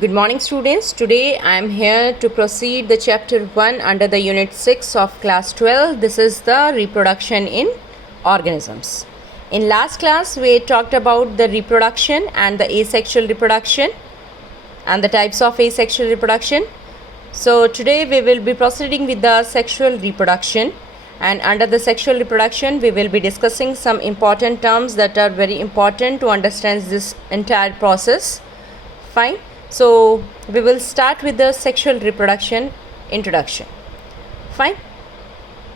Good morning, students. Today I am here to proceed the chapter 1 under the unit 6 of class 12. This is the reproduction in organisms. In last class we talked about the reproduction and the asexual reproduction and the types of asexual reproduction. So today we will be proceeding with the sexual reproduction, and under the sexual reproduction we will be discussing some important terms that are very important to understand this entire process. Fine. So we will start with the sexual reproduction introduction. Fine.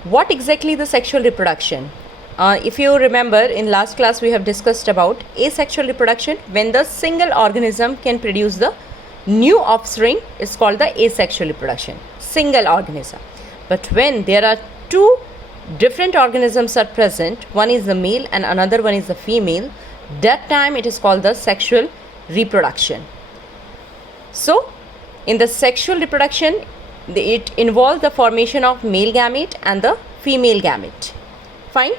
What exactly the sexual reproduction? If you remember, in last class we have discussed about asexual reproduction. When the single organism can produce the new offspring is called the asexual reproduction, single organism. But when there are two different organisms are present, one is the male and another one is the female, that time it is called the sexual reproduction. So, in the sexual reproduction, it involves the formation of male gamete and the female gamete. Fine.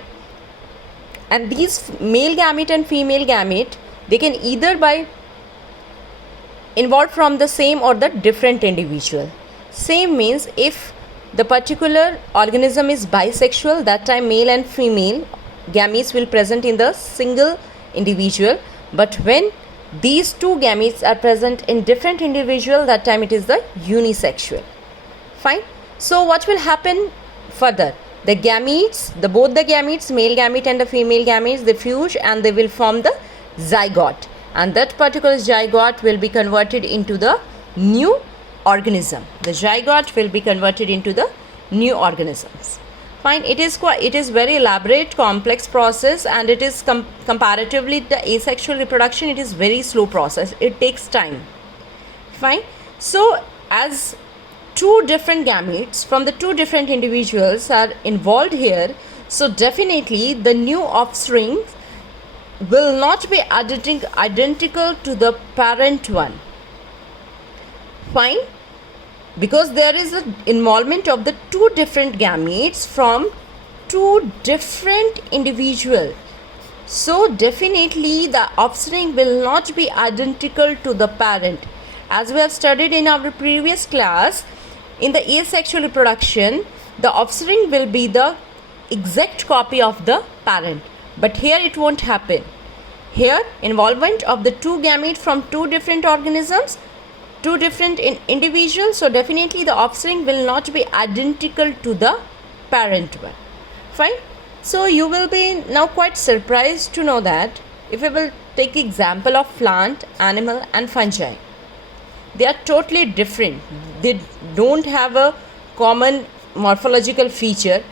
And these male gamete and female gamete, they can either be involved from the same or the different individual. Same means if the particular organism is bisexual, that time male and female gametes will present in the single individual. But when these two gametes are present in different individual, that time it is the unisexual. Fine. So what will happen further? The gametes, both the gametes, male gamete and the female gametes, they fuse and they will form the zygote, and that particular zygote will be converted into the new organism. The zygote will be converted into the new organisms. Fine. It is very elaborate, complex process, and it is comparatively the asexual reproduction. It is very slow process. It takes time. Fine. So as two different gametes from the two different individuals are involved here, so definitely the new offspring will not be identical to the parent one. Fine. Because there is an involvement of the two different gametes from two different individuals. So definitely the offspring will not be identical to the parent. As we have studied in our previous class, in the asexual reproduction, the offspring will be the exact copy of the parent. But here it won't happen. Here involvement of the two gametes from two different organisms, two different individuals, so definitely the offspring will not be identical to the parent one. Fine. So you will be now quite surprised to know that if we will take example of plant, animal and fungi, they are totally different. They don't have a common morphological feature,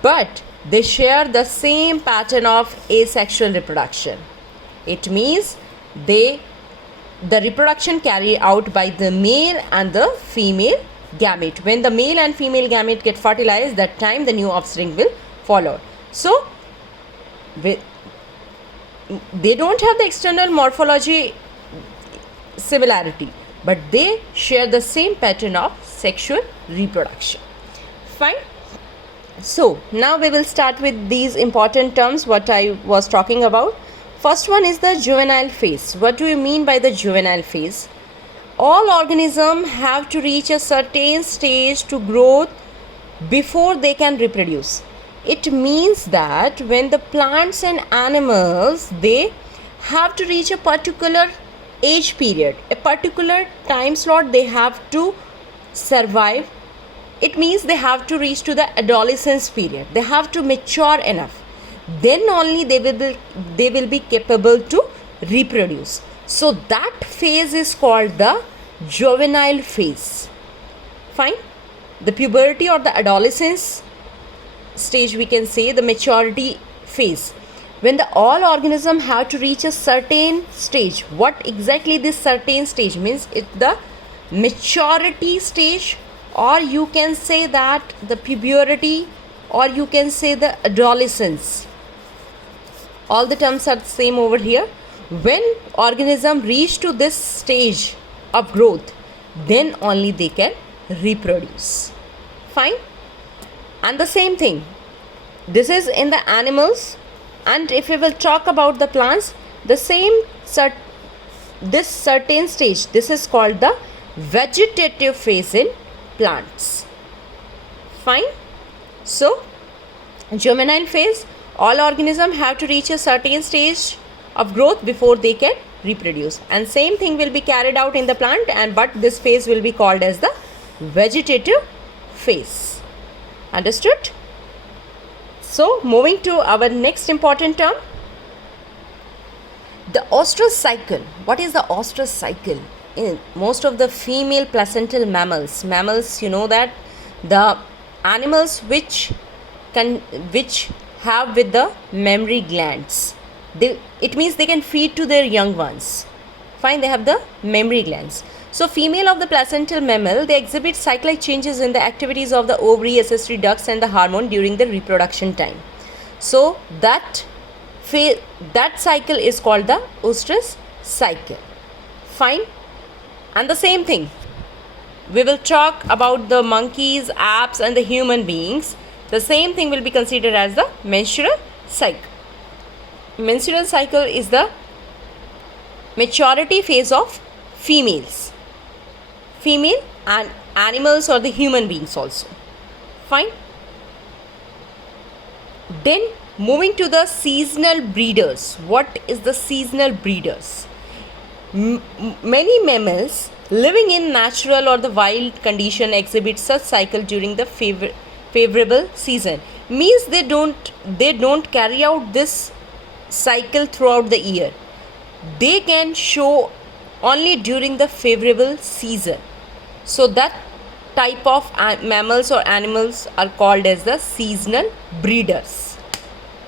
but they share the same pattern of asexual reproduction. It means the reproduction carried out by the male and the female gamete. When the male and female gamete get fertilized, that time the new offspring will follow. So they don't have the external morphology similarity, but they share the same pattern of sexual reproduction. Fine. So now we will start with these important terms what I was talking about. First one is the juvenile phase. What do you mean by the juvenile phase? All organisms have to reach a certain stage to growth before they can reproduce. It means that when the plants and animals, they have to reach a particular age period, a particular time slot they have to survive. It means they have to reach to the adolescence period. They have to mature enough. Then only they will be capable to reproduce. So that phase is called the juvenile phase. Fine. The puberty or the adolescence stage, we can say the maturity phase. When all organisms have to reach a certain stage. What exactly this certain stage means? It's the maturity stage, or you can say that the puberty, or you can say the adolescence. All the terms are the same over here. When organism reach to this stage of growth, then only they can reproduce. Fine. And the same thing, this is in the animals, and if we will talk about the plants, the same this certain stage, this is called the vegetative phase in plants. Fine. So juvenile phase, all organisms have to reach a certain stage of growth before they can reproduce, and same thing will be carried out in the plant, and but this phase will be called as the vegetative phase. Understood? So moving to our next important term, the oestrus cycle. What is the oestrus cycle? In most of the female placental mammals, you know that the animals which have with the mammary glands, it means they can feed to their young ones. Fine, they have the mammary glands. So female of the placental mammal, they exhibit cyclic changes in the activities of the ovary, accessory ducts and the hormone during the reproduction time. So that cycle is called the oestrus cycle. Fine. And the same thing, we will talk about the monkeys, apes and the human beings. The same thing will be considered as the menstrual cycle. Menstrual cycle is the maturity phase of females, female and animals or the human beings also. Fine. Then moving to the seasonal breeders. What is the seasonal breeders? Many mammals living in natural or the wild condition exhibit such cycle during the favorable season. Means they don't carry out this cycle throughout the year. They can show only during the favorable season. So that type of mammals or animals are called as the seasonal breeders.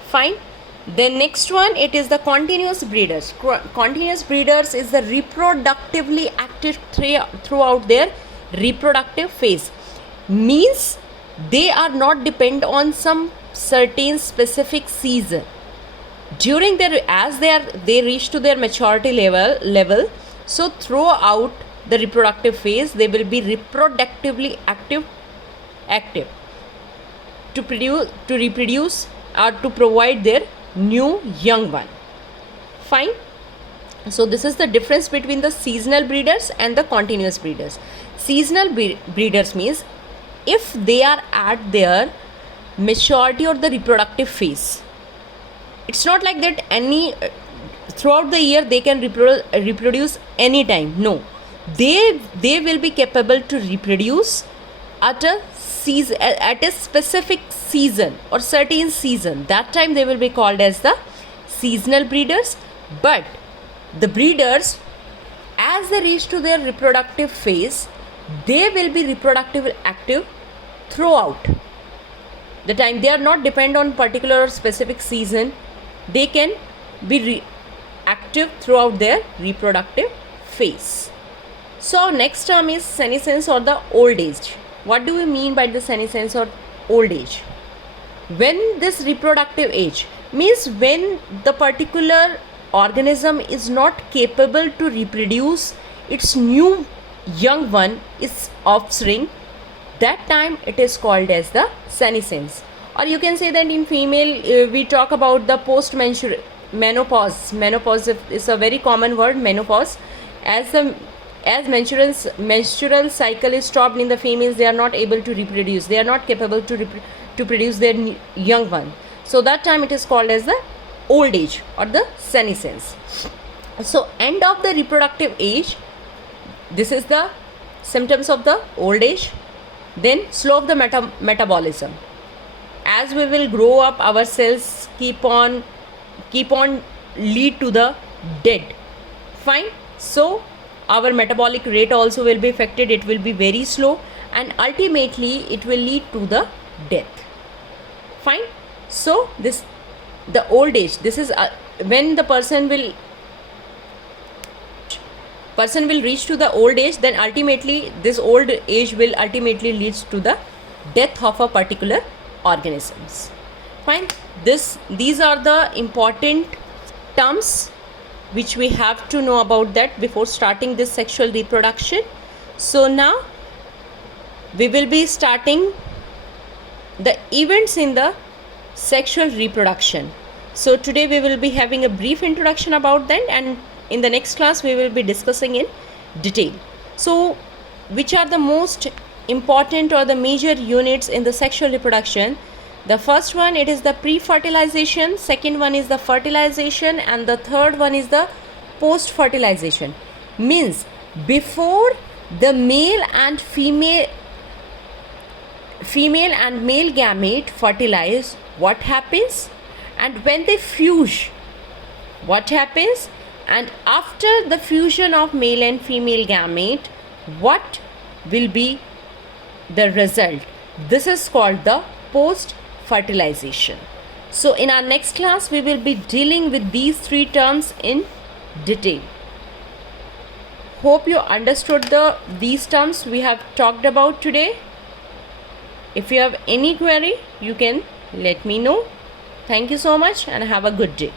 Fine. Then next one, it is the continuous breeders. Continuous breeders is the reproductively active throughout their reproductive phase. Means they are not depend on some certain specific season. During their, as they reach to their maturity level, so throughout the reproductive phase they will be reproductively active to reproduce or to provide their new young one. Fine. So this is the difference between the seasonal breeders and the continuous breeders. Seasonal breeders means if they are at their maturity or the reproductive phase, it's not like that any throughout the year they can reproduce anytime. No, they will be capable to reproduce at a season, at a specific season or certain season. That time they will be called as the seasonal breeders. But the breeders, as they reach to their reproductive phase, they will be reproductively active throughout the time. They are not depend on particular or specific season. They can be active throughout their reproductive phase. So next term is senescence or the old age. What do we mean by the senescence or old age? When this reproductive age means when the particular organism is not capable to reproduce its new young one, its offspring, that time it is called as the senescence. Or you can say that in female we talk about the menopause. Menopause is a very common word, menopause. As menstrual cycle is stopped in the females, they are not able to reproduce. They are not capable to produce their young one. So that time it is called as the old age or the senescence. So end of the reproductive age, this is the symptoms of the old age. Then slow of the metabolism. As we will grow up, our cells keep on lead to the dead. Fine. So our metabolic rate also will be affected. It will be very slow and ultimately it will lead to the death. Fine. So this, the old age, this is when the person will reach to the old age, then ultimately this old age will ultimately leads to the death of a particular organisms. Fine. These are the important terms which we have to know about that before starting this sexual reproduction. So now we will be starting the events in the sexual reproduction. So today we will be having a brief introduction about that, and in the next class we will be discussing in detail. So which are the most important or the major units in the sexual reproduction? The first one, it is the pre-fertilization, second one is the fertilization, and the third one is the post-fertilization. Means before the male and male gamete fertilize, what happens, and when they fuse, what happens, and after the fusion of male and female gamete, what will be the result? This is called the post fertilization. So in our next class we will be dealing with these three terms in detail. Hope you understood these terms we have talked about today. If you have any query, you can let me know. Thank you so much and have a good day.